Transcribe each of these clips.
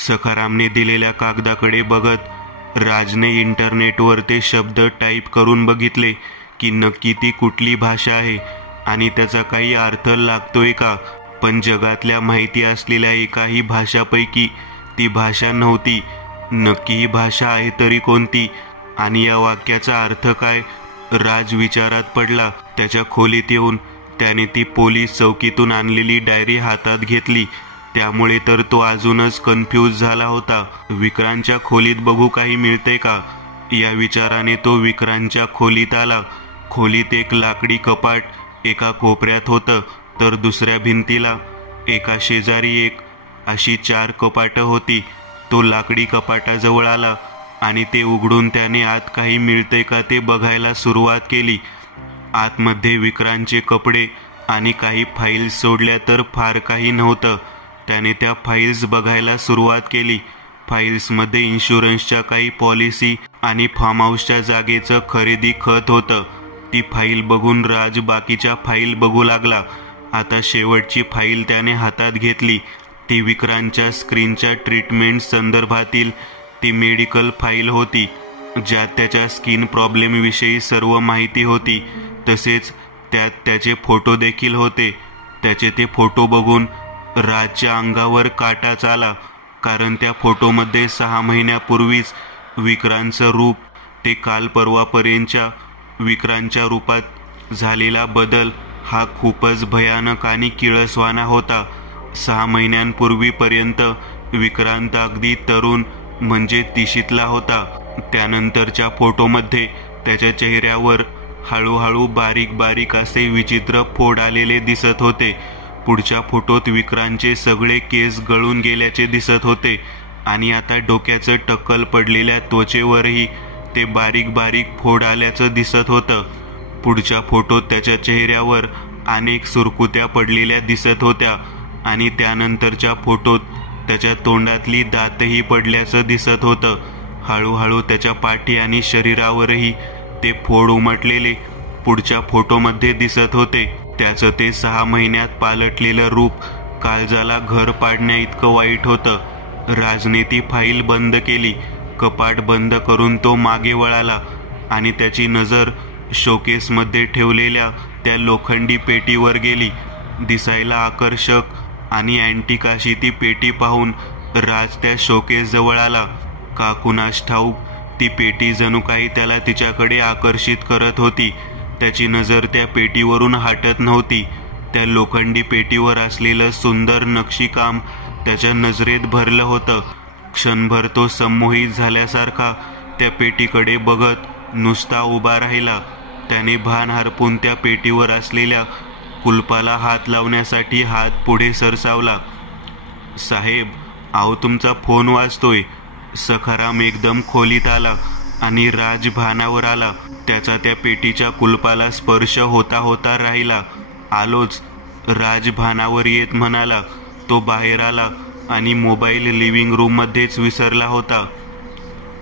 सखारामने दिलेल्या कागदाकडे बघत राजने इंटरनेटवर ते शब्द टाईप करून बघितले की नक्की ती कुठली भाषा आहे आणि त्याचा काही अर्थ लागतोय का. पण जगातल्या माहिती असलेल्या एकाही भाषापैकी ती भाषा नव्हती. नक्की ही भाषा आहे तरी कोणती आणि या वाक्याचा अर्थ काय. राज विचारात पडला. त्याच्या खोलीत येऊन त्याने ती पोलीस चौकीतून आणलेली डायरी हातात घेतली. त्यामुळे तर तो अजूनच कन्फ्यूज झाला होता. विक्रांतच्या खोलीत बघू काही मिळते का या विचाराने तो विक्रांतच्या खोलीत आला. खोलीत एक लाकडी कपाट एका कोपऱ्यात होतं तर दुसऱ्या भिंतीला एका शेजारी एक अशी 4 कपाटं होती. तो लाकडी कपाटाजवळ आला आणि ते उघडून त्याने आत काही मिळते का ते बघायला सुरुवात केली. आतमध्ये विक्रांतचे कपडे आणि काही फाईल्स सोडल्या तर फार काही नव्हतं. त्याने त्या फाईल्स बघायला सुरुवात केली. फाईल्समध्ये इन्शुरन्सच्या काही पॉलिसी आणि फार्म हाऊसच्या जागेचं खरेदी खत होतं. ती फाईल बघून राज बाकीच्या फाईल बघू लागला. आता शेवटची फाईल त्याने हातात घेतली. ती विक्रांतच्या स्क्रीनच्या ट्रीटमेंट संदर्भातील ती मेडिकल फाईल होती ज्यात त्याच्या स्किन प्रॉब्लेमविषयी सर्व माहिती होती. तसेच त्यात त्याचे फोटो देखील होते. त्याचे ते फोटो बघून राजच्या अंगावर काटाच आला. कारण त्या फोटोमध्ये 6 महिन्यापूर्वीच विक्रांतचं रूप ते काल परवापर्यंतच्या विक्रांतच्या रूपात झालेला बदल हा खूपच भयानक आणि किळसवाना होता. 6 महिन्यांपूर्वीपर्यंत विक्रांत अगदी तरुण म्हणजे 30ला होता. त्यानंतरच्या फोटोमध्ये त्याच्या चेहऱ्यावर हळूहळू बारीक बारीक असे विचित्र फोड आलेले दिसत होते. पुढच्या फोटोत विक्रांतचे सगळे केस गळून गेल्याचे दिसत होते आणि आता डोक्याचं टक्कल पडलेल्या त्वचेवरही ते बारीक बारीक फोड आल्याचं दिसत होतं. पुढच्या फोटोत त्याच्या चेहऱ्यावर अनेक सुरकुत्या पडलेल्या दिसत होत्या आणि त्यानंतरच्या फोटोत त्याच्या तोंडातली दातही पडल्याचं दिसत होतं. हळूहळू त्याच्या पाठी आणि शरीरावरही ते फोड उमटलेले पुढच्या फोटोमध्ये दिसत होते. त्याचं ते 6 महिन्यात पालटलेलं रूप काळजाला घर पाडण्या इतकं वाईट होतं. राजने ती फाईल बंद केली. कपाट बंद करून तो मागे वळाला आणि त्याची नजर शोकेसमध्ये ठेवलेल्या त्या लोखंडी पेटीवर गेली. दिसायला आकर्षक आणि अँटिक अशी ती पेटी पाहून राज त्या शोकेसजवळ आला. का कुणास ठाऊक ती पेटी जणू काही त्याला तिच्याकडे आकर्षित करत होती. त्याची नजर त्या पेटीवरून हटत नव्हती. त्या लोखंडी पेटीवर असलेलं सुंदर नक्षीकाम त्याच्या नजरेत भरलं होतं. क्षणभर तो संमोहित झाल्यासारखा त्या पेटीकडे बघत नुसता उभा राहिला. त्याने भान हरपून त्या पेटीवर असलेल्या कुलपाला हात लावण्यासाठी हात पुढे सरसावला. साहेब, अहो तुमचा फोन वाजतोय. सखाराम एकदम खोलीत आला आणि राज भानावर आला. त्याचा त्या पेटीच्या कुलपाला स्पर्श होता होता राहिला. आलोच, राज भानावर येत म्हणाला. तो बाहेर आला आणि मोबाईल लिव्हिंग रूममध्येच विसरला होता.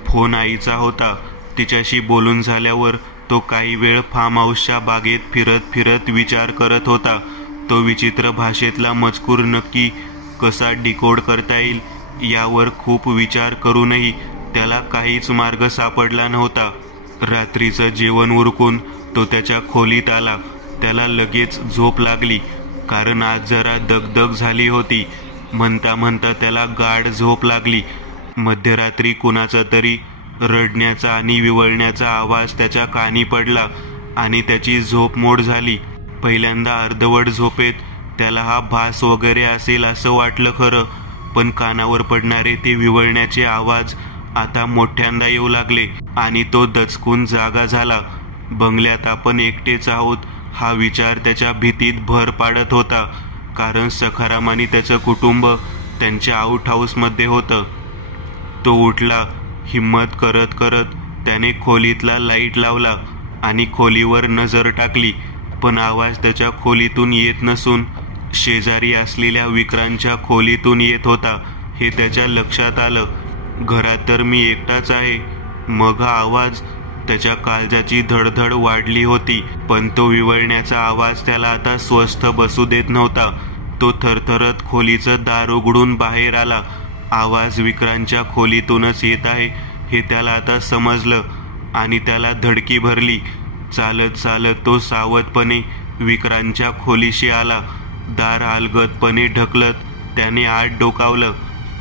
फोन आईचा होता. तिच्याशी बोलून झाल्यावर तो काही वेळ फार्म हाऊसच्या बागेत फिरत फिरत विचार करत होता. तो विचित्र भाषेतला मजकूर नक्की कसा डिकोड करता येईल यावर खूप विचार करूनही त्याला काहीच मार्ग सापडला नव्हता. रात्रीचं जेवण उरकून तो त्याच्या खोलीत आला. त्याला लगेच झोप लागली कारण आज जरा दगदग झाली होती. म्हणता म्हणता त्याला गाढ झोप लागली. मध्यरात्री कुणाचा तरी रडण्याचा आणि विवळण्याचा आवाज त्याच्या कानी पडला आणि त्याची झोप मोड झाली. पहिल्यांदा अर्धवट झोपेत त्याला हा भास वगैरे असेल असं वाटलं खरं, पण कानावर पडणारे ते विवळण्याचे आवाज आता मोठ्यांदा येऊ लागले आणि तो दचकून जागा झाला. बंगल्यात आपण एकटेच आहोत हा विचार त्याच्या भीतीत भर पाडत होता. कारण सखाराम आणि त्याचं कुटुंब त्यांच्या आउट हाऊसमध्ये होतं. तो उठला. हिम्मत करत करत त्याने खोलीतला लाईट लावला आणि खोलीवर नजर टाकली. पण आवाज त्याच्या खोलीतून येत नसून शेजारी असलेल्या विक्रांतच्या खोलीतून येत होता हे त्याच्या लक्षात आलं. घरात तर मी एकटाच आहे. मग हा आवाज. त्याच्या काळजाची धडधड वाढली होती. पण तो विवळण्याचा आवाज त्याला आता स्वस्थ बसू देत नव्हता. तो थरथरत खोलीचं दार उघडून बाहेर आला आवाज विक्रांतच्या खोलीतूनच येत आहे हे त्याला आता समजलं आणि त्याला धडकी भरली. चालत चालत तो सावधपणे विक्रांतच्या खोलीशी आला. दार अलगदपणे ढकलत त्याने आत डोकावलं,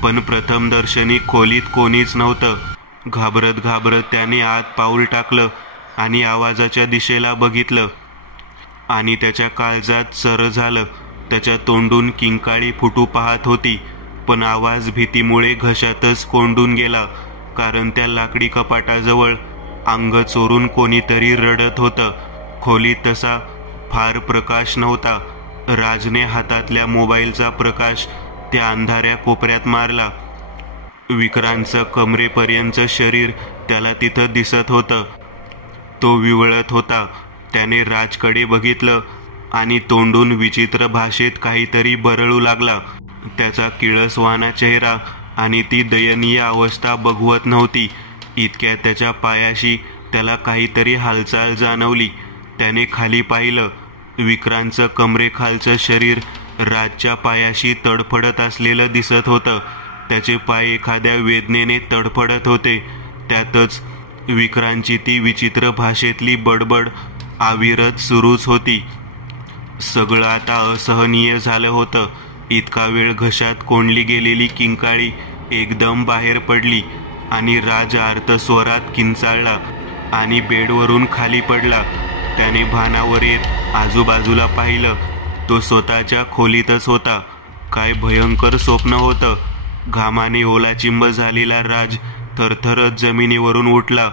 पण प्रथमदर्शनी खोलीत कोणीच नव्हतं. घाबरत घाबरत त्याने आत पाऊल टाकलं आणि आवाजाच्या दिशेला बघितलं आणि त्याच्या काळजात चर झालं. त्याच्या तोंडून किंकाळी फुटू पाहत होती, पण आवाज भीतीमुळे घशातच कोंडून गेला, कारण त्या लाकडी कपाटाजवळ अंग चोरून कोणीतरी रडत होतं. खोलीत तसा फार प्रकाश नव्हता. राजने हातातल्या मोबाईलचा प्रकाश त्या अंधाऱ्या कोपऱ्यात मारला. विक्रांतचं कमरेपर्यंतचं शरीर त्याला तिथं दिसत होतं. तो विवळत होता. त्याने राजकडे बघितलं आणि तोंडून विचित्र भाषेत काहीतरी बरळू लागला. त्याचा किळसवाना चेहरा आणि ती दयनीय अवस्था बघवत नव्हती. इतक्यात त्याच्या पायाशी त्याला काहीतरी हालचाल जाणवली. त्याने खाली पाहिलं. विक्रांतचं कमरेखालचं शरीर राजच्या पायाशी तडफडत असलेलं दिसत होतं. त्याचे पाय एखाद्या वेदनेने तडफडत होते. त्यातच विक्रांतची ती विचित्र भाषेतली बडबड अविरत सुरूच होती. सगळं आता असहनीय झालं होतं. इतका वेळ घशात कोंडली गेलेली किंकाळी एकदम बाहेर पडली आणि राज आर्तस्वरात किंचाळला आणि बेडवरून खाली पडला. त्याने भानावर येत आजूबाजूला पाहिलं. तो स्वतःच्या खोलीतच होता. काय भयंकर स्वप्न होतं. घामाने ओलाचिंब झालेला राज थरथरत जमिनीवरून उठला.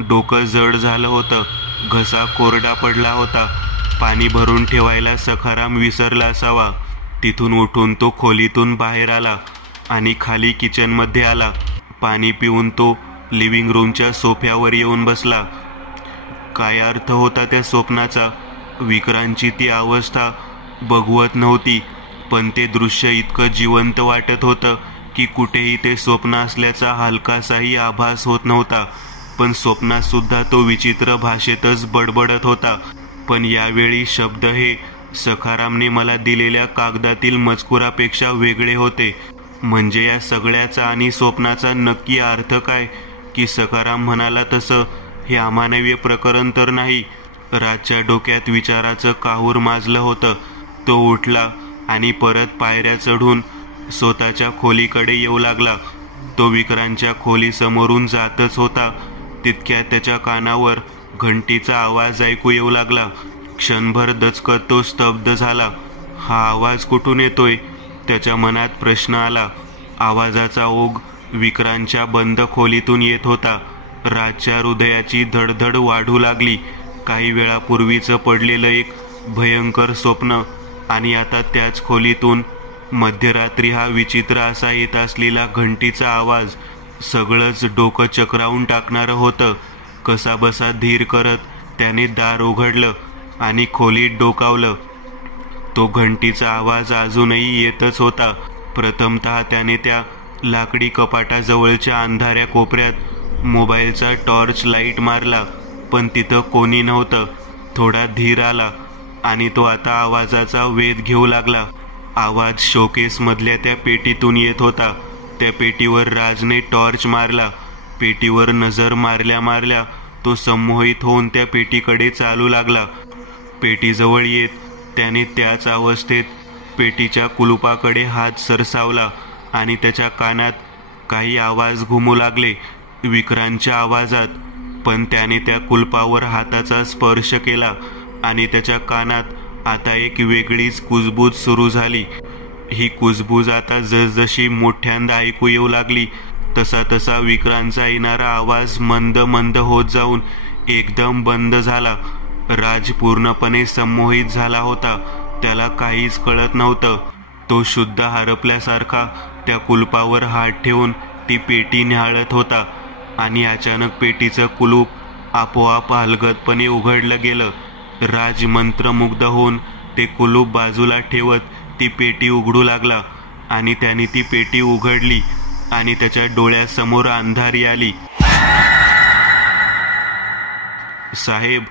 डोकं जड झालं होतं. घसा कोरडा पडला होता. पाणी भरून ठेवायला सखाराम विसरला असावा. तिथून उठून तो खोलीतून बाहेर आला आणि खाली किचनमध्ये आला. पाणी पिऊन तो लिव्हिंग रूमच्या सोफ्यावर येऊन बसला. काय अर्थ होता त्या स्वप्नाचा? विक्रांतची ती अवस्था बघवत नव्हती, पण ते दृश्य इतकं जिवंत वाटत होतं की कुठेही ते स्वप्न असल्याचा हलकासाही आभास होत नव्हता. पण स्वप्नात सुद्धा तो विचित्र भाषेतच बडबडत होता. पण यावेळी शब्द हे सखारामने मला दिलेल्या कागदातील मजकुरापेक्षा वेगळे होते. म्हणजे या सगळ्याचा आणि स्वप्नाचा नक्की अर्थ काय? की सखाराम म्हणाला तसं हे अमानवीय प्रकरण तर नाही? राजच्या डोक्यात विचाराचं काहूर माजलं होतं. तो उठला आणि परत पायऱ्या चढून स्वतःच्या खोलीकडे येऊ लागला. तो विक्रांतच्या खोलीसमोरून जातच होता. तितक्यात त्याच्या कानावर घंटीचा आवाज ऐकू येऊ लागला. क्षणभर दचकत तो स्तब्ध झाला. हा आवाज कुठून येतोय? त्याच्या मनात प्रश्न आला. आवाजाचा ओघ विक्रांतच्या बंद खोलीतून येत होता. राजच्या हृदयाची धडधड वाढू लागली. काही वेळापूर्वीचं पडलेलं एक भयंकर स्वप्न आणि आता त्याच खोलीतून मध्यरात्री हा विचित्र असा येत असलेला घंटीचा आवाज, सगळंच डोकं चक्रावून टाकणारं होतं. कसाबसा धीर करत त्याने दार उघडलं आणि खोलीत डोकावलं. तो घंटीचा आवाज अजूनही येतच होता. प्रथमतः त्याने त्या लाकडी कपाटाजवळच्या अंधाऱ्या कोपऱ्यात मोबाईलचा टॉर्च लाईट मारला, पण तिथं कोणी नव्हतं. थोडा धीर आला आणि तो आता आवाजाचा वेध घेऊ लागला. आवाज शोकेसमधल्या त्या पेटीतून येत होता. त्या पेटीवर राजने टॉर्च मारला. पेटीवर नजर मारल्या मारल्या तो संमोहित होऊन त्या पेटीकडे चालू लागला. पेटीजवळ येत त्याने त्याच अवस्थेत पेटीच्या कुलुपाकडे हात सरसावला आणि त्याच्या कानात काही आवाज घुमू लागले, विक्रांतच्या आवाजात. पण त्याने त्या कुलपावर हाताचा स्पर्श केला आणि त्याच्या कानात आता एक वेगळीच कुजबूज सुरू झाली. ही कुजबूज आता जसजशी मोठ्यांदा ऐकू येऊ लागली तसा तसा विक्रांतचा येणारा आवाज मंद मंद होत जाऊन एकदम बंद झाला. राज पूर्णपणे संमोहित झाला होता. त्याला काहीच कळत नव्हतं. तो शुद्ध हरपल्यासारखा त्या कुलपावर हात ठेवून ती पेटी न्याहाळत होता आणि अचानक पेटीचं कुलूप आपोआप अलगदपणे उघडलं गेलं. राज मंत्रमुग्ध होऊन ते कुलूप बाजूला ठेवत ती पेटी उघडू लागला आणि त्याने ती पेटी उघडली आणि त्याच्या डोळ्यासमोर अंधारी आली. साहेब,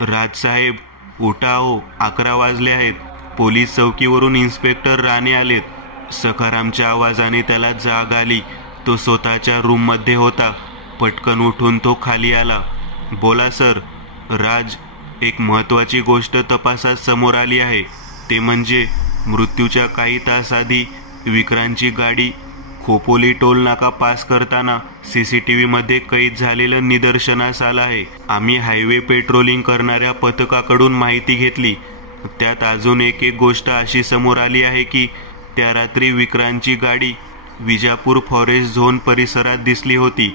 राजसाहेब, उठा हो, 11 वाजले आहेत. पोलीस चौकीवरून इन्स्पेक्टर राणे आलेत. सखारामच्या आवाजाने त्याला जाग आली. तो स्वतःच्या रूममध्ये होता. पटकन उठून तो खाली आला. बोला सर. राज, एक महत्त्वाची गोष्ट तपासात समोर आली आहे. ते म्हणजे मृत्यूच्या काही तास आधी विक्रांतची गाडी खोपोली टोल नाका पास करताना CCTV मध्ये कैद झालेलं निदर्शनास आलं आहे. आम्ही हायवे पेट्रोलिंग करणाऱ्या पथकाकडून माहिती घेतली. त्यात अजून एक गोष्ट अशी समोर आली आहे की त्या रात्री विक्रांतची गाडी विजापूर फॉरेस्ट झोन परिसरात दिसली होती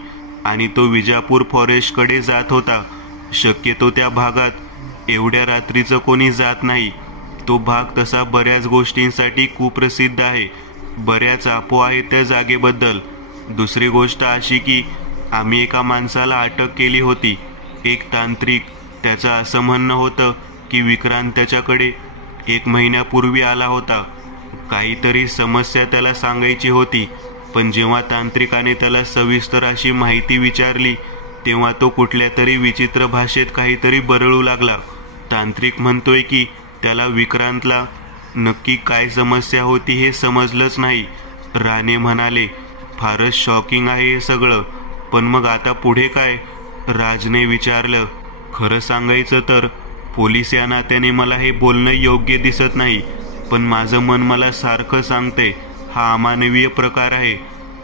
आणि तो विजापूर फॉरेस्टकडे जात होता. शक्यतो त्या भागात एवढ्या रात्रीचं कोणी जात नाही. तो भाग तसा बऱ्याच गोष्टींसाठी कुप्रसिद्ध आहे. बऱ्याच अफवा आहेत त्या जागेबद्दल. दुसरी गोष्ट अशी की आम्ही एका माणसाला अटक केली होती, एक तांत्रिक. त्याचं असं म्हणणं होतं की विक्रांत त्याच्याकडे 1 महिन्यापूर्वी आला होता. काहीतरी समस्या त्याला सांगायची होती. पण जेव्हा तांत्रिकाने त्याला सविस्तर अशी माहिती विचारली तेव्हा तो कुठल्या तरी विचित्र भाषेत काहीतरी बरळू लागला. तांत्रिक म्हणतोय की त्याला विक्रांतला नक्की काय समस्या होती हे समजलंच नाही. राणे म्हणाले, फारच शॉकिंग आहे हे सगळं. पण मग आता पुढे काय? राजने विचारलं. खरं सांगायचं तर पोलीस या नात्याने मला हे बोलणं योग्य दिसत नाही. पण माझं मन मला सारखं सांगते हा अमानवीय प्रकार आहे.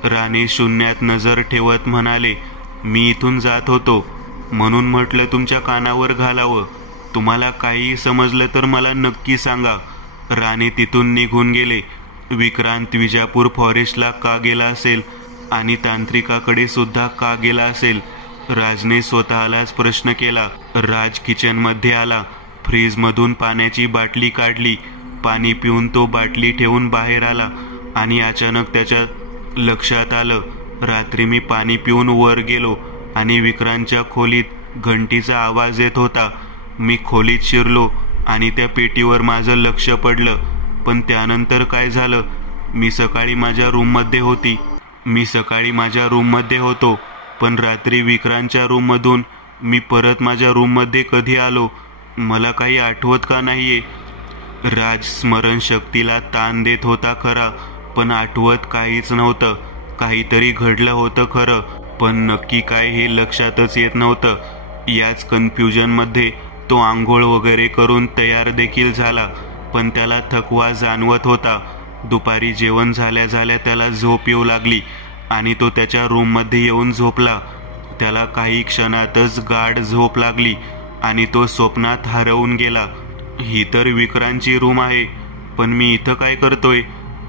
राणे शून्यात नजर ठेवत म्हणाले, मी इथून जात होतो म्हणून म्हटलं तुमच्या कानावर घालावं. तुम्हाला काहीही समजलं तर मला नक्की सांगा. राणे तिथून निघून गेले. विक्रांत विजापूर फॉरेस्टला का गेला असेल आणि तांत्रिकाकडे सुद्धा का गेला असेल? राजने स्वतःलाच प्रश्न केला. राज किचनमध्ये आला. फ्रीजमधून पाण्याची बाटली काढली. पाणी पिऊन तो बाटली ठेवून बाहेर आला आणि अचानक त्याच्या लक्षात आलं, रात्री मी पाणी पिऊन वर गेलो आणि विक्रांतच्या खोलीत घंटीचा आवाज येत होता. मी खोलीत शिरलो आणि त्या पेटीवर माझं लक्ष पडलं. पण त्यानंतर काय झालं? मी सकाळी माझ्या रूममध्ये होतो. पण रात्री विक्रांतच्या रूममधून मी परत माझ्या रूममध्ये कधी आलो मला काही आठवत का नाहीये. राज स्मरणशक्तीला ताण देत होता खरा, पण आठवत काहीच नव्हतं. काहीतरी घडलं होतं खरं, पण नक्की काय हे लक्षातच येत नव्हतं. याच कन्फ्युजनमध्ये तो आंघोळ वगैरे करून तयार देखील झाला, पण त्याला थकवा जाणवत होता. दुपारी जेवण झाल्या झाल्या त्याला झोप येऊ लागली आणि तो त्याच्या रूममध्ये येऊन झोपला. त्याला काही क्षणातच गाढ झोप लागली आणि तो स्वप्नात हरवून गेला. ही तर विक्रांतची रूम आहे, पण मी इथं काय करतोय?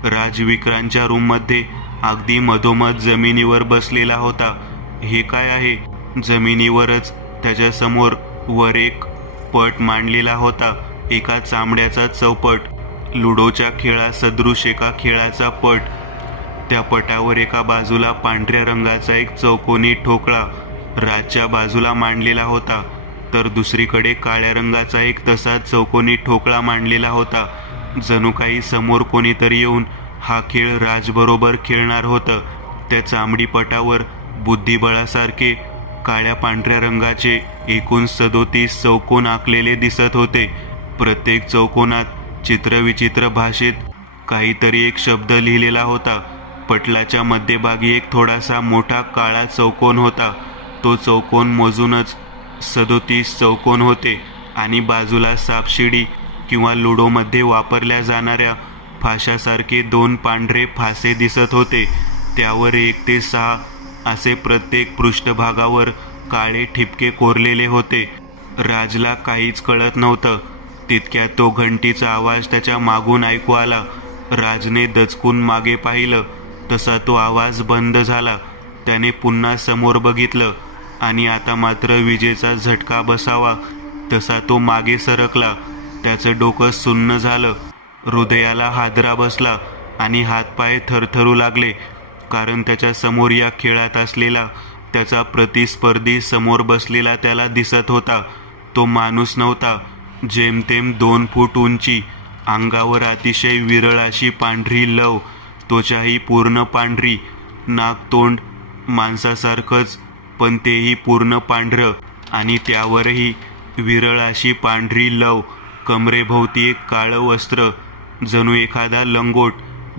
राज विक्रांतच्या रूममध्ये अगदी मधोमध जमिनीवर बसलेला होता. हे काय आहे? जमिनीवरच त्याच्यासमोर वर एक पट मांडलेला होता. एका चामड्याचा चौपट, लुडोच्या खेळा सदृश एका खेळाचा पट. त्या पटावर एका बाजूला पांढऱ्या रंगाचा एक चौकोनी ठोकळा राजच्या बाजूला मांडलेला होता, तर दुसरीकडे काळ्या रंगाचा एक तसाच चौकोनी ठोकळा मांडलेला होता. जणू काही समोर कोणीतरी येऊन हा खेळ राजबरोबर खेळणार होतं. त्या चामडी पटावर बुद्धिबळासारखे काळ्या पांढऱ्या रंगाचे एकूण 37 चौकोन आखलेले दिसत होते. प्रत्येक चौकोनात चित्रविचित्र भाषेत काहीतरी एक शब्द लिहिलेला होता. पटलाच्या मध्यभागी एक थोडासा मोठा काळा चौकोन होता. तो चौकोन मोजूनच 37 चौकोन होते आणि बाजूला सापशिडी किंवा लुडोमध्ये वापरल्या जाणाऱ्या फाशासारखे 2 पांढरे फासे दिसत होते. त्यावर 1 ते 6 असे प्रत्येक पृष्ठभागावर काळे ठिपके कोरलेले होते. राजला काहीच कळत नव्हतं. तितक्यात तो घंटीचा आवाज त्याच्या मागून ऐकू आला. राजने दचकून मागे पाहिलं तसा तो आवाज बंद झाला. त्याने पुन्हा समोर बघितलं आणि आता मात्र विजेचा झटका बसावा तसा तो मागे सरकला. त्याचं डोकं सुन्न झालं. हृदयाला हादरा बसला आणि हातपाय थरथरू लागले, कारण त्याच्या समोर या खेळात असलेला त्याचा प्रतिस्पर्धी समोर बसलेला त्याला दिसत होता. तो माणूस नव्हता. जेमतेम 2 फूट उंची, अंगावर अतिशय विरळ अशी पांढरी लव, त्वचाही पूर्ण पांढरी, नाक तोंड माणसासारखंच पण तेही पूर्ण पांढरं आणि त्यावरही विरळ अशी पांढरी लव. कमरेभोवती एक काळं वस्त्र, जणू एखादा लंगोट.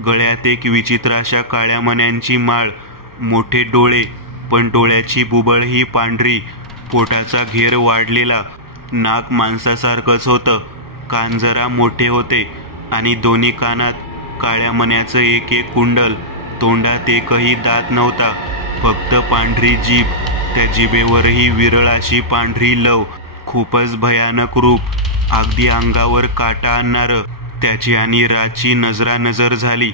गळ्यात एक विचित्र अशा काळ्या मण्यांची माळ, मोठे डोळे, पण डोळ्याची बुबळ ही पांढरी, पोटाचा घेर वाढलेला, नाक माणसासारखंच होतं, कान जरा मोठे होते आणि दोन्ही कानात काळ्या मण्याचं एक एक कुंडल, तोंडात एकही दात नव्हता, फक्त पांढरी जीभ, त्या जिभेवरही विरळ अशी पांढरी लव, खूपच भयानक रूप, अगदी अंगावर काटा आणणारं. त्याची आणि राजची नजरानजर झाली.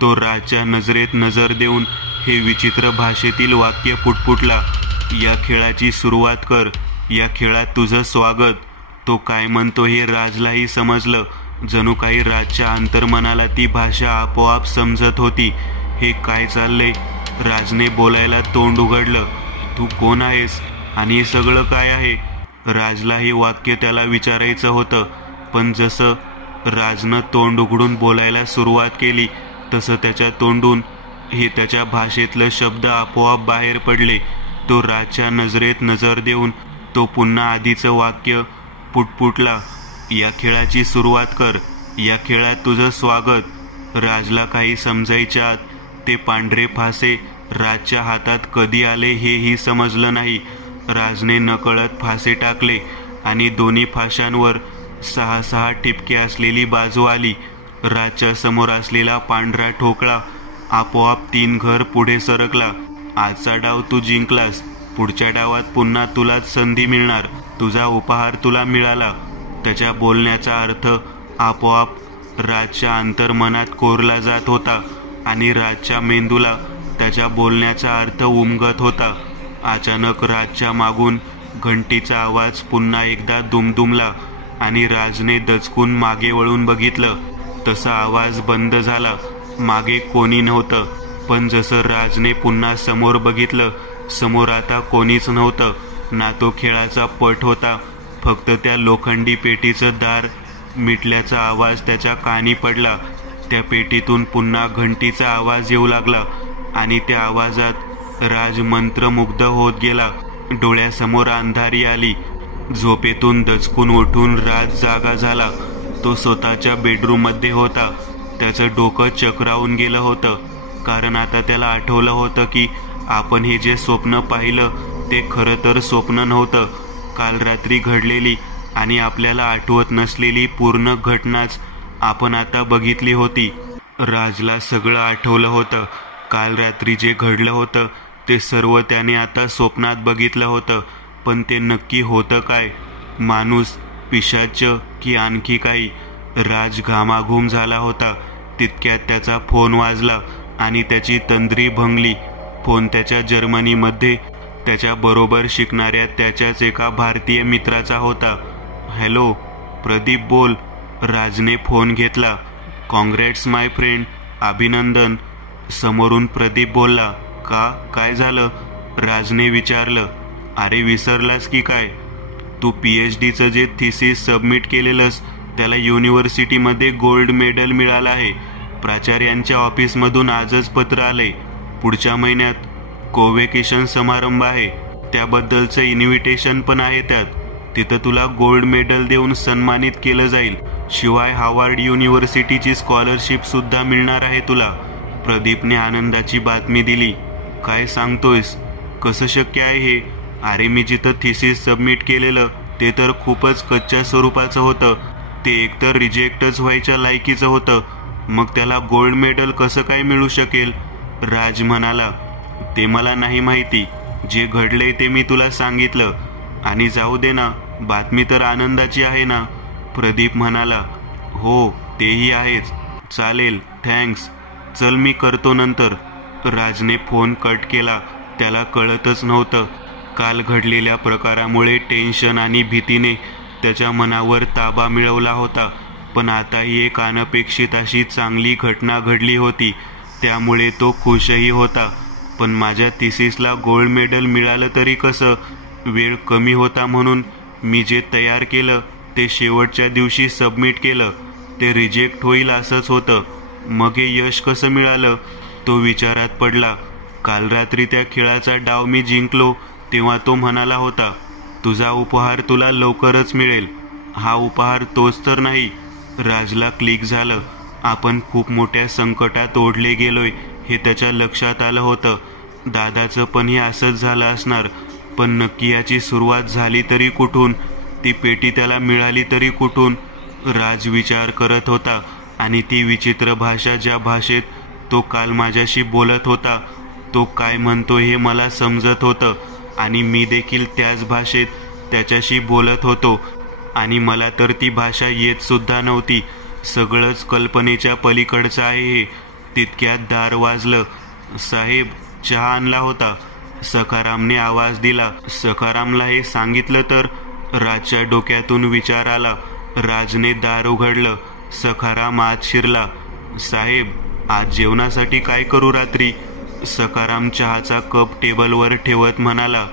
तो राजच्या नजरेत नजर देऊन हे विचित्र भाषेतील वाक्य पुटपुटला, या खेळाची सुरुवात कर, या खेळात तुझं स्वागत. तो काय म्हणतो हे राजलाही समजलं. जणू काही राजच्या अंतर्मनाला ती भाषा आपोआप समजत होती. हे काय चाललंय? राजने बोलायला तोंड उघडलं. तू कोण आहेस आणि हे सगळं काय आहे? राजला हे वाक्य त्याला विचारायचं होतं, पण जसं राजनं तोंड उघडून बोलायला सुरुवात केली तसं त्याच्या तोंडून हे त्याच्या भाषेतलं शब्द आपोआप बाहेर पडले. तो राजच्या नजरेत नजर देऊन तो पुन्हा आधीचं वाक्य पुटपुटला, या खेळाची सुरुवात कर, या खेळात तुझं स्वागत. राजला काही समजायच्या आत ते पांढरे फासे राजच्या हातात कधी आले हेही समजलं नाही. राजने नकळत फासे टाकले आणि दोन्ही फाशांवर 6 ठिपके असलेली बाजू आली. राजच्या समोर असलेला पांढरा ठोकळा आपोआप 3 घर पुढे सरकला. आजचा डाव तू जिंकलास, पुढच्या डावात पुन्हा तुलाच संधी मिळणार, तुझा उपहार तुला मिळाला. त्याच्या बोलण्याचा अर्थ आपोआप राजच्या अंतर्मनात कोरला जात होता आणि राजच्या मेंदूला त्याच्या बोलण्याचा अर्थ उमगत होता. अचानक राजच्या मागून घंटीचा आवाज पुन्हा एकदा दुमदुमला आणि राजने दचकून मागे वळून बघितलं. तसा आवाज बंद झाला. मागे कोणी नव्हतं. पण जसं राजने पुन्हा समोर बघितलं, समोर आता कोणीच नव्हतं. ना तो खेळाचा पट होता, फक्त त्या लोखंडी पेटीचं दार मिटल्याचा आवाज त्याच्या कानी पडला. त्या पेटीतून पुन्हा घंटीचा आवाज येऊ लागला आणि त्या आवाजात राज मंत्रमुग्ध होत गेला. डोळ्यासमोर अंधारी आली. झोपेतून दचकून उठून राज जागा झाला. तो स्वतःच्या बेडरूममध्ये होता. त्याचं डोकं चक्रावून गेलं होतं, कारण आता त्याला आठवलं होतं की आपण हे जे स्वप्न पाहिलं ते खरं तर स्वप्न नव्हतं. काल रात्री घडलेली आणि आपल्याला आठवत नसलेली पूर्ण घटनाच आपण आता बघितली होती. राजला सगळं आठवलं होतं. काल रात्री जे घडलं होतं ते सर्व त्याने आता स्वप्नात बघितलं होतं. पण ते नक्की होतं काय? माणूस, पिशाच की आणखी काही? राज घामाघूम झाला होता. तितक्यात त्याचा फोन वाजला आणि त्याची तंद्री भंगली. फोन त्याच्या जर्मनीमध्ये त्याच्या बरोबर शिकणाऱ्या त्याच्याच एका भारतीय मित्राचा होता. हॅलो प्रदीप बोल. राजने फोन घेतला. कॉंग्रॅट्स माय फ्रेंड, अभिनंदन. समोरून प्रदीप बोलला. का, काय झालं? राजने विचारलं. अरे विसरलास की काय? तू PhDचं जे थिसिस सबमिट केलेलंस त्याला युनिव्हर्सिटीमध्ये गोल्ड मेडल मिळालं आहे. प्राचार्यांच्या ऑफिसमधून आजच पत्र आलंय. पुढच्या महिन्यात कोव्हेकेशन समारंभ आहे, त्याबद्दलचं इन्व्हिटेशन पण आहे. त्यात तिथं तुला गोल्ड मेडल देऊन सन्मानित केलं जाईल. शिवाय हार्वर्ड युनिव्हर्सिटीची स्कॉलरशिप सुद्धा मिळणार आहे तुला. प्रदीपने आनंदाची बातमी दिली. काय सांगतोयस? कसं शक्य आहे हे? अरे मी जिथं थिसिस सबमिट केलेलं ते तर खूपच कच्च्या स्वरूपाचं होतं. ते एकतर रिजेक्टच व्हायच्या लायकीचं होतं. मग त्याला गोल्ड मेडल कसं काय मिळू शकेल? राज म्हणाला. ते मला नाही माहिती. जे घडलंय ते मी तुला सांगितलं. आणि जाऊ दे ना, बातमी तर आनंदाची आहे ना? प्रदीप म्हणाला. हो तेही आहेच. चालेल, थँक्स. चल मी करतो नंतर. राजने फोन कट केला. त्याला कळतच नव्हतं. काल घडलेल्या प्रकारामुळे टेन्शन आणि भीतीने त्याच्या मनावर ताबा मिळवला होता. पण आता ही एक अनपेक्षित अशी चांगली घटना घडली होती, त्यामुळे तो खुशही होता. पण माझ्या थिसिसला गोल्ड मेडल मिळालं तरी कसं? वेळ कमी होता म्हणून मी जे तयार केलं ते शेवटच्या दिवशी सबमिट केलं. ते रिजेक्ट होईल असंच होतं. मग हे यश कसं मिळालं? तो विचारात पडला. काल रात्री त्या खेळाचा डाव मी जिंकलो तेव्हा तो म्हणाला होता, तुझा उपहार तुला लवकरच मिळेल. हा उपहार तोच तर नाही? राजला क्लिक झालं आपण खूप मोठ्या संकटात ओढले गेलोय हे त्याच्या लक्षात आलं होतं. दादाचं पण हे असंच झालं असणार, पण नक्की याची सुरुवात झाली तरी कुठून, ती पेटी त्याला मिळाली तरी कुठून? राज विचार करत होता आणि ती विचित्र भाषा, ज्या भाषेत तो काल माझ्याशी बोलत होता, तो काय म्हणतो हे मला समजत होतं आणि मी देखील त्याच भाषेत त्याच्याशी बोलत होतो आणि मला तर ती भाषा येत सुद्धा नव्हती. सगळंच कल्पनेच्या पलीकडचं आहे हे. तितक्यात दार वाजलं. साहेब, चहा आणला होता, सखारामने आवाज दिला. सखारामला हे सांगितलं तर राजच्या डोक्यातून विचार आला. राजने दार उघडलं. सखाराम आत शिरला. साहेब, आज जेवणासाठी काय करू रात्री? सखाराम चहाचा कप टेबलवर ठेवत म्हणाला.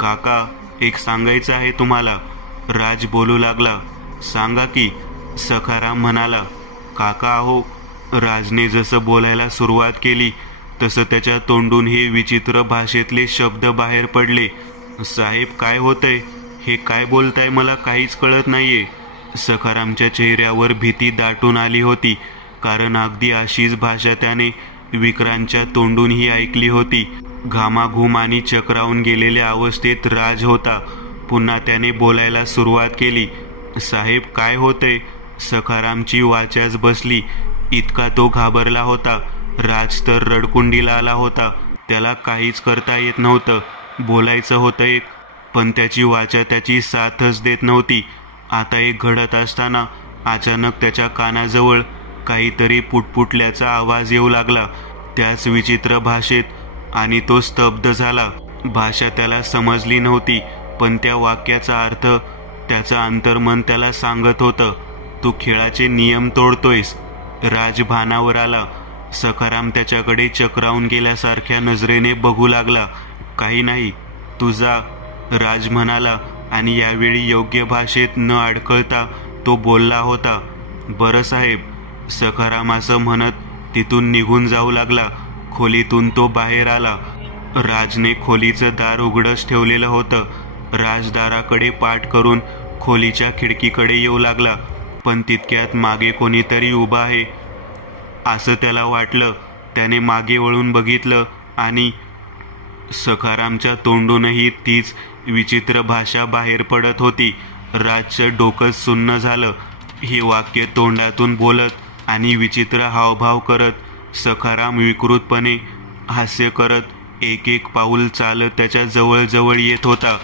काका, एक सांगायचं आहे तुम्हाला. राज बोलू लागला. सांगा की, सखाराम म्हणाला. काका अहो. राजने जसं बोलायला सुरुवात केली तसं त्याच्या तोंडून हे विचित्र भाषेतले शब्द बाहेर पडले. साहेब, काय होतंय? हे काय बोलताय? मला काहीच कळत नाहीये. सखारामच्या चेहऱ्यावर भीती दाटून आली होती, कारण अगदी अशीच भाषा त्याने विक्रांतच्या तोंडूनही ऐकली होती. घामाघूम आणि चक्रावून गेलेल्या अवस्थेत राज होता. पुन्हा त्याने बोलायला सुरुवात केली. साहेब, काय होतंय? सखारामची वाचाच बसली. इतका तो घाबरला होता. राज तर रडकुंडीला आला होता. त्याला काहीच करता येत नव्हतं. बोलायचं होतं एक, पण त्याची वाचा त्याची साथच देत नव्हती. आता एक घडत असताना अचानक त्याच्या कानाजवळ काहीतरी पुटपुटल्याचा आवाज येऊ लागला, त्याच विचित्र भाषेत, आणि तो स्तब्ध झाला. भाषा त्याला समजली नव्हती, पण त्या वाक्याचा अर्थ त्याचं अंतर्मन त्याला सांगत होतं. तू खेळाचे नियम तोडतोयस. राज भानावर आला. सखाराम त्याच्याकडे चक्रावून गेल्यासारख्या नजरेने बघू लागला. काही नाही, तू जा, राज म्हणाला, आणि यावेळी योग्य भाषेत न अडखळता तो बोलला होता. बरं साहेब. सखाराम असं म्हणत तिथून निघून जाऊ लागला. खोलीतून तो बाहेर आला. राजने खोलीचं दार उघडच ठेवलेलं होतं. राज दाराकडे पाठ करून खोलीच्या खिडकीकडे येऊ लागला, पण तितक्यात मागे कोणीतरी उभा आहे असं त्याला वाटलं. त्याने मागे वळून बघितलं आणि सखारामच्या तोंडूनही तीच विचित्र भाषा बाहेर पडत होती. राजचं डोकं सुन्न झालं. ही वाक्य तोंडातून बोलत आणि विचित्र हावभाव करत सखाराम विकृतपणे हास्य करत एक एक पाऊल चालत त्याच्या जवळ येत होता.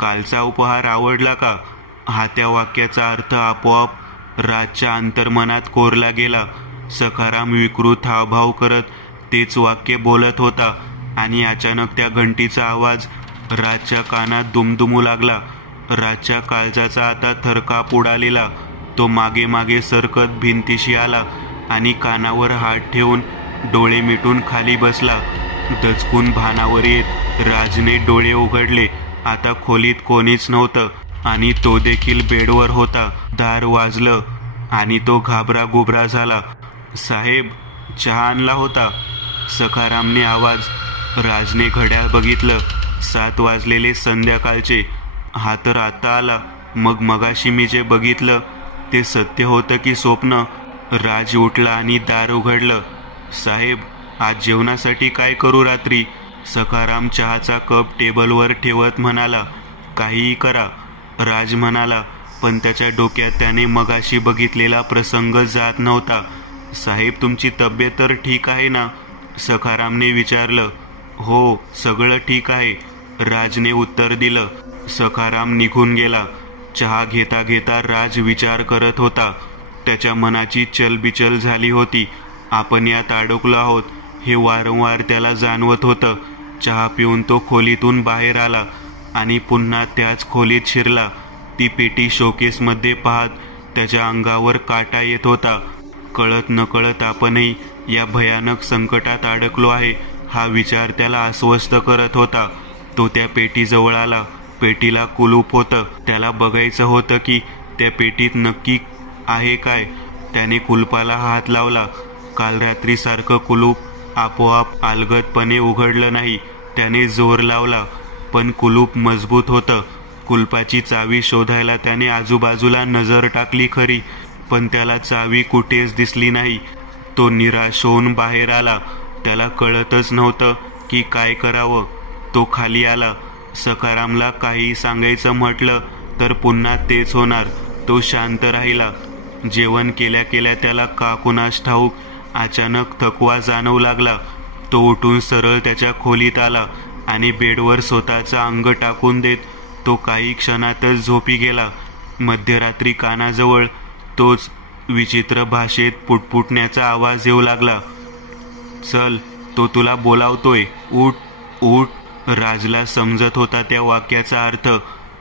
कालचा उपहार आवडला का? हा त्या वाक्याचा अर्थ आपोआप राजच्या अंतर्मनात कोरला गेला. सखाराम विकृत हावभाव करत तेच वाक्य बोलत होता आणि अचानक त्या घंटीचा आवाज राजच्या कानात दुमदुमू लागला. राजच्या काळजाचा आता थरकाप उडालेला. तो मागे मागे सरकत भिंतीशी आला आणि कानावर हात ठेवून डोळे मिटून खाली बसला. दचकून भानावर येत राजने डोळे उघडले. आता खोलीत कोणीच नव्हतं आणि तो देखील बेडवर होता. दार वाजलं आणि तो घाबरा गुबरा झाला. साहेब, चहा आणला होता, सखारामने आवाज. राजने घड्याळ बघितलं. 7 वाजलेले संध्याकाळचे. हा तर आता आला. मग मगाशी मी जे बघितलं ते सत्य होतं की स्वप्न? राज उठला आणि दार उघडलं. साहेब, आज जेवणासाठी काय करू रात्री? सखाराम चहाचा कप टेबलवर ठेवत म्हणाला. काहीही करा, राज म्हणाला, पण त्याच्या डोक्यात त्याने मगाशी बघितलेला प्रसंग जात नव्हता. साहेब, तुमची तब्येत तर ठीक आहे ना? सखारामने विचारलं. हो, सगळं ठीक आहे, राजने उत्तर दिलं. सखाराम निघून गेला. चहा घेता घेता राज विचार करत होता. त्याच्या मनाची चलबिचल झाली होती. आपण यात अडकलो आहोत हे वारंवार त्याला जाणवत होतं. चहा पिऊन तो खोलीतून बाहेर आला आणि पुन्हा त्याच खोलीत शिरला. ती पेटी शोकेसमध्ये पाहत त्याच्या अंगावर काटा येत होता. कळत नकळत आपणही या भयानक संकटात अडकलो आहे हा विचार त्याला अस्वस्थ करत होता. तो त्या पेटीजवळ आला. पेटीला कुलूप होतं. त्याला बघायचं होतं की त्या पेटीत नक्की आहे काय. त्याने कुलपाला हात लावला. काल रात्रीसारखं कुलूप आपोआप अलगदपणे उघडलं नाही. त्याने जोर लावला, पण कुलूप मजबूत होतं. कुलपाची चावी शोधायला त्याने आजूबाजूला नजर टाकली खरी, पण त्याला चावी कुठेच दिसली नाही. तो निराश होऊन बाहेर आला. त्याला कळतच नव्हतं की काय करावं. तो खाली आला. सखारामला काही सांगायचं म्हटलं तर पुन्हा तेच होणार. तो शांत राहिला. जेवण केल्या केल्या त्याला का कुणास ठाऊक अचानक थकवा जाणवू लागला. तो उठून सरळ त्याच्या खोलीत आला आणि बेडवर स्वतःचं अंग टाकून देत तो काही क्षणातच झोपी गेला. मध्यरात्री कानाजवळ तोच विचित्र भाषेत पुटपुटण्याचा आवाज येऊ लागला. चल, तो तुला बोलावतोय, उठ उठ. राजला समजत होता त्या वाक्याचा अर्थ.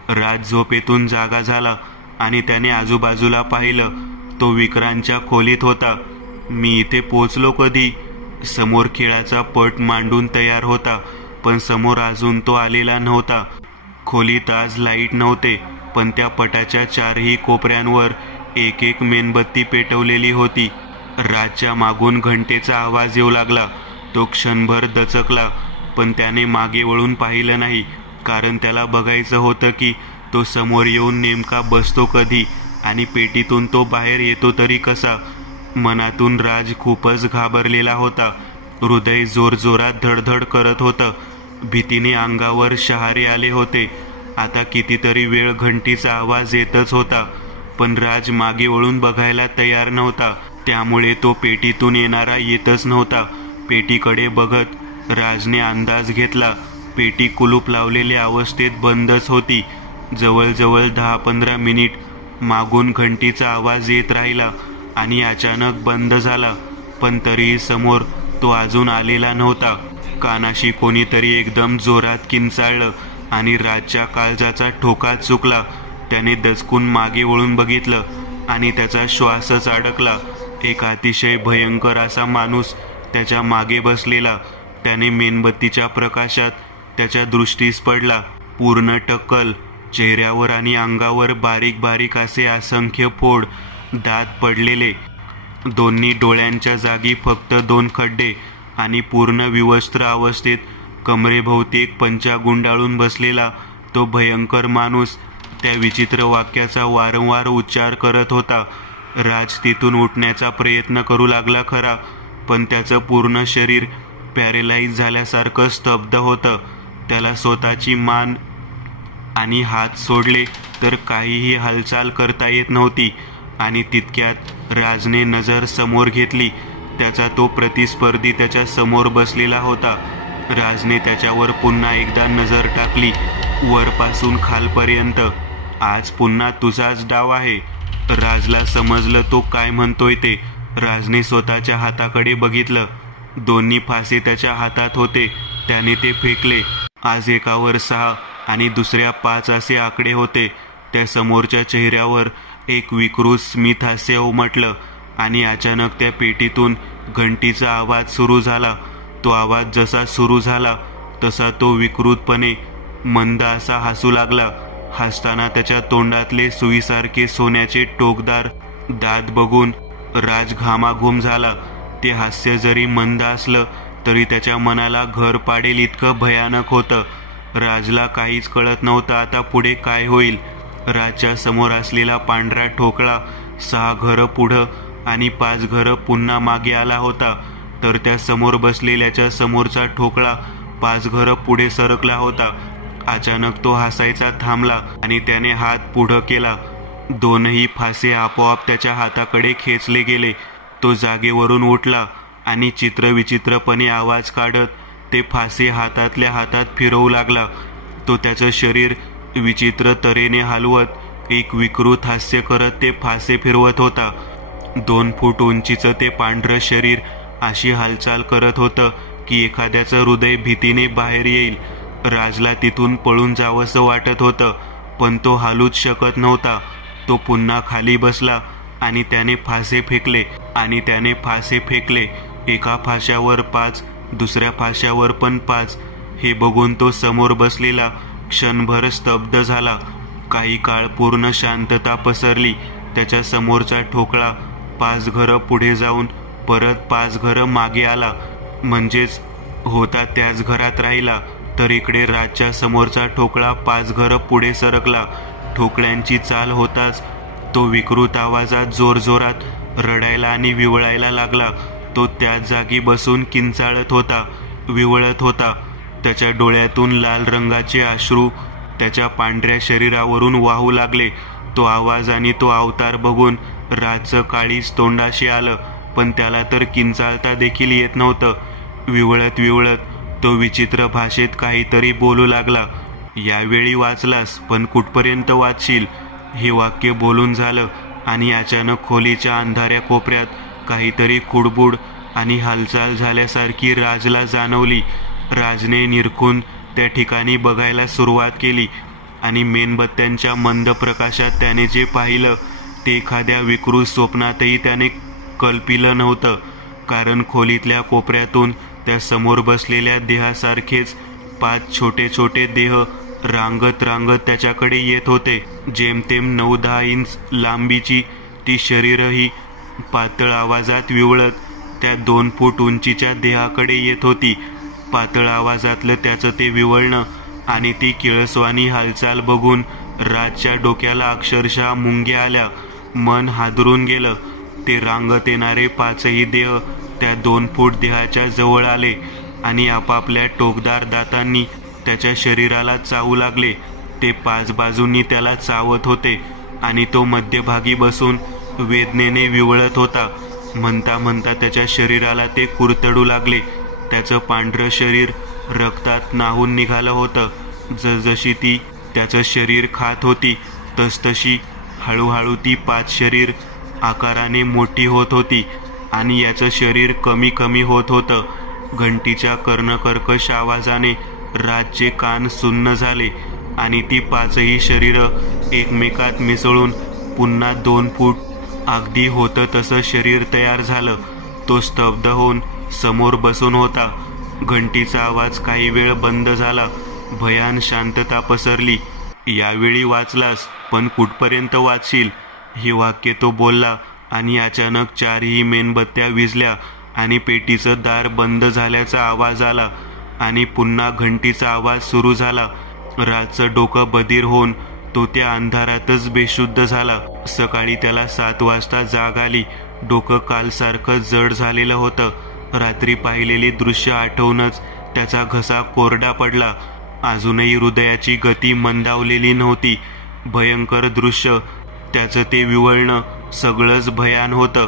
राज झोपेतून जागा झाला आणि त्याने आजूबाजूला पाहिलं. तो विक्रांतच्या खोलीत होता. मी इथे पोचलो कधी? समोर खेळाचा पट मांडून तयार होता, पण समोर अजून तो आलेला नव्हता. खोलीत आज लाईट नव्हते, पण त्या पटाच्या चारही कोपऱ्यांवर एक एक मेणबत्ती पेटवलेली होती. राजच्या मागून घंटेचा आवाज येऊ लागला. तो क्षणभर दचकला, पण त्याने मागे वळून पाहिलं नाही, कारण त्याला बघायचं होतं की तो समोर येऊन नेमका बसतो कधी आणि पेटीतून तो बाहेर येतो तरी कसा. मनातून राज खूपच घाबरलेला होता. हृदय जोरजोरात धडधड करत होतं. भीतीने अंगावर शहारे आले होते. आता कितीतरी वेळ घंटीचा आवाज येतच होता, पण राज मागे वळून बघायला तयार नव्हता. त्यामुळे तो पेटीतून येणारा येतच नव्हता. पेटीकडे बघत राजने अंदाज घेतला. पेटी कुलूप लावलेल्या अवस्थेत बंदच होती. जवळजवळ 10-15 मिनिट मागून घंटीचा आवाज येत राहिला आणि अचानक बंद झाला, पण तरीही समोर तो अजून आलेला नव्हता. कानाशी कोणीतरी एकदम जोरात किंचाळलं आणि राजच्या काळजाचा ठोका चुकला. त्याने दचकून मागे वळून बघितलं आणि त्याचा श्वासच अडकला. एक अतिशय भयंकर असा माणूस त्याच्या मागे बसलेला. त्याने मेणबत्तीच्या प्रकाशात त्याच्या दृष्टीस पडला. पूर्ण टक्कल, चेहऱ्यावर आणि अंगावर बारीक बारीक असे असंख्य फोड, दात पडलेले, दोन्ही डोळ्यांच्या जागी फक्त 2 खड्डे आणि पूर्ण विवस्त्र अवस्थेत कमरेभोवती एक पंचा गुंडाळून बसलेला तो भयंकर माणूस त्या विचित्र वाक्याचा वारंवार उच्चार करत होता. राज तिथून उठण्याचा प्रयत्न करू लागला खरा, पण त्याचं पूर्ण शरीर पॅरेलाइज झाल्यासारखं स्तब्ध होतं. त्याला स्वतःची मान आणि हात सोडले तर काहीही हालचाल करता येत नव्हती. आणि तितक्यात राजने नजर समोर घेतली. त्याचा तो प्रतिस्पर्धी त्याच्या समोर बसलेला होता. राजने त्याच्यावर पुन्हा एकदा नजर टाकली, वरपासून खालपर्यंत. आज पुन्हा तुझाच डाव आहे. राजला समजलं तो काय म्हणतोय ते. राजने स्वतःच्या हाताकडे बघितलं. दोन्ही फासे त्याच्या हातात होते. त्याने ते फेकले. आज एकावर 6 आणि दुसऱ्या 5 असे आकडे होते. त्या समोरच्या चेहऱ्यावर एक विकृत स्मित हास्य उमटलं आणि अचानक त्या पेटीतून घंटीचा आवाज सुरू झाला. तो आवाज जसा सुरू झाला तसा तो विकृतपणे मंद असा हसू लागला. हसताना त्याच्या तोंडातले सुईसारखे सोन्याचे टोकदार दात बघून राज घामाघूम झाला. ते हास्य जरी मंद असलं तरी त्याच्या मनाला घर पाडेल इतकं भयानक होतं. राजला काहीच कळत नव्हतं आता पुढे काय होईल. राजच्या समोर असलेला पांढरा ठोकळा 6 घरं पुढं आणि 5 घरं पुन्हा मागे आला होता, तर त्या समोर बसलेल्याच्या समोरचा ठोकळा 5 घरं पुढे सरकला होता. अचानक तो हसायचा थांबला आणि त्याने हात पुढं केला. दोनही फासे आपोआप त्याच्या हाताकडे खेचले गेले. तो जागेवरून उठला आणि चित्रविचित्रपणे आवाज काढत ते फासे हातातल्या हातात फिरवू लागला. तो त्याचं शरीर विचित्र तऱ्हेने हलवत एक विकृत हास्य करत ते फासे फिरवत होता. 2 फूट उंचीचं ते पांढरं शरीर अशी हालचाल करत होतं की एखाद्याचं हृदय भीतीने बाहेर येईल. राजला तिथून पळून जावंसं वाटत होतं, पण तो हालूच शकत नव्हता. तो पुन्हा खाली बसला आणि त्याने फासे फेकले. एका फाश्यावर 5, दुसऱ्या फाश्यावर पण 5. हे बघून तो समोर बसलेला क्षणभर स्तब्ध झाला. काही काळ पूर्ण शांतता पसरली. त्याच्या समोरचा ठोकळा 5 घरं पुढे जाऊन परत 5 घरं मागे आला, म्हणजेच होता त्याच घरात राहिला. तर इकडे राजच्या समोरचा ठोकळा 5 घरं पुढे सरकला. ठोकळ्यांची चाल होताच तो विकृत आवाजात जोरजोरात रडायला आणि विवळायला लागला. तो त्याच जागी बसून किंचाळत होता, विवळत होता. त्याच्या डोळ्यातून लाल रंगाचे अश्रू त्याच्या पांढऱ्या शरीरावरून वाहू लागले. तो आवाज आणि तो अवतार बघून राजचं काळीज तोंडाशी आलं, पण त्याला तर किंचाळता देखील येत नव्हतं. विवळत विवळत तो विचित्र भाषेत काहीतरी बोलू लागला. यावेळी वाचलास, पण कुठपर्यंत वाचशील? हे वाक्य बोलून झालं आणि अचानक खोलीच्या अंधाऱ्या कोपऱ्यात काहीतरी कुडबुड आणि हालचाल झाल्यासारखी राजला जाणवली. राजने निरखून त्या ठिकाणी बघायला सुरुवात केली आणि मेणबत्त्यांच्या मंद प्रकाशात त्याने जे पाहिलं ते एखाद्या विकृत स्वप्नातही त्याने कल्पिलं नव्हतं. कारण खोलीतल्या कोपऱ्यातून त्या समोर बसलेल्या देहासारखेच 5 छोटे छोटे देह रांगत रांगत त्याच्याकडे येत होते. जेमतेम 9-10 इंच लांबीची ती शरीरही पातळ आवाजात विवळत त्या 2 फूट उंचीच्या देहाकडे येत होती. पातळ आवाजातलं त्याचं ते विवळणं आणि ती किळसवाणी हालचाल बघून राजच्या डोक्याला अक्षरशः मुंग्या आल्या. मन हादरून गेलं. ते रांगत येणारे 5ही देह त्या 2 फूट देहाच्या जवळ आले आणि आपापल्या टोकदार दातांनी त्याच्या शरीराला चावू लागले. ते 5 बाजूंनी त्याला चावत होते आणि तो मध्यभागी बसून वेदनेने विवळत होता. म्हणता म्हणता त्याच्या शरीराला ते कुरतडू लागले. त्याचं पांढरं शरीर रक्तात न्हाऊन निघालं होतं. जसजशी ती त्याचं शरीर खात होती तसतशी हळूहळू ती 5 शरीर आकाराने मोठी होत होती आणि याचं शरीर कमी कमी होत होतं. घंटीच्या कर्णकर्कश आवाजाने राजचे कान सुन्न झाले आणि ती 5ही शरीरं एकमेकात मिसळून पुन्हा 2 फूट अगदी होतं तसं शरीर तयार झालं. तो स्तब्ध होऊन समोर बसून होता. घंटीचा आवाज काही वेळ बंद झाला. भयान शांतता पसरली. यावेळी वाचलास, पण कुठपर्यंत वाचशील? हे वाक्य तो बोलला आणि अचानक 4ही मेणबत्त्या विझल्या आणि पेटीचं दार बंद झाल्याचा आवाज आला आणि पुन्हा घंटीचा आवाज सुरू झाला. राजचं डोकं बधीर होऊन तो त्या अंधारातच बेशुद्ध झाला. सकाळी त्याला 7 वाजता जाग आली. डोकं कालसारखं जड झालेलं होतं. रात्री पाहिलेली दृश्य आठवूनच त्याचा घसा कोरडा पडला. अजूनही हृदयाची गती मंदावलेली नव्हती. भयंकर दृश्य, त्याचं ते विवळणं, सगळंच भयान होतं.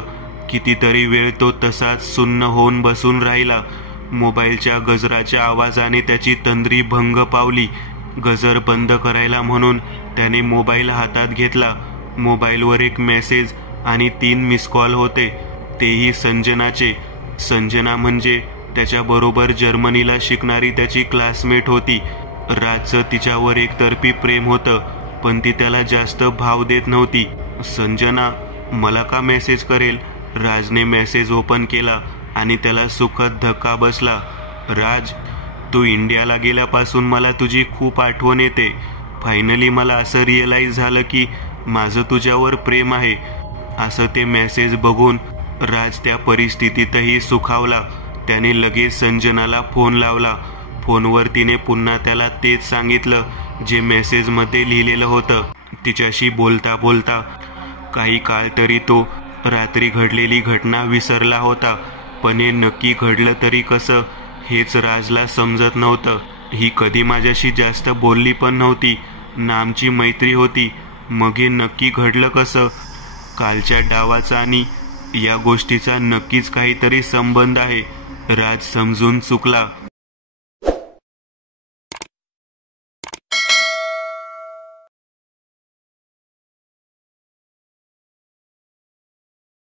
कितीतरी वेळ तो तसाच सुन्न होऊन बसून राहिला. मोबाईलच्या गजराच्या आवाजाने त्याची तंद्री भंग पावली. गजर बंद करायला म्हणून त्याने मोबाईल हातात घेतला. मोबाईलवर एक मेसेज आणि 3 मिस कॉल होते, तेही संजनाचे. संजना म्हणजे त्याच्याबरोबर जर्मनीला शिकणारी त्याची क्लासमेट होती. राजचं तिच्यावर एकतर्फी प्रेम होतं, पण ती त्याला जास्त भाव देत नव्हती. संजना मला का मेसेज करेल? राजने मेसेज ओपन केला आणि त्याला सुखद धक्का बसला. राज, तू इंडियाला गेल्यापासून मला तुझी खूप आठवण येते. फायनली मला असं रिअलाइज झालं की माझं तुझ्यावर प्रेम आहे. असं ते मेसेज बघून राज त्या परिस्थितीतही सुखावला. त्याने लगेच संजनाला फोन लावला. फोनवर तिने पुन्हा त्याला तेच सांगितलं जे मेसेजमध्ये लिहिलेलं होतं. तिच्याशी बोलता बोलता काही काळ तरी तो रात्री घडलेली घटना विसरला होता. पण हे नक्की घडलं तरी कसं हेच राजला समजत नव्हतं. ही कधी माझ्याशी जास्त बोलली पण नव्हती ना आमची मैत्री होती. मग हे नक्की घडलं कसं? कालच्या डावाचा आणि या गोष्टीचा नक्कीच काहीतरी संबंध आहे. राज समजून चुकला.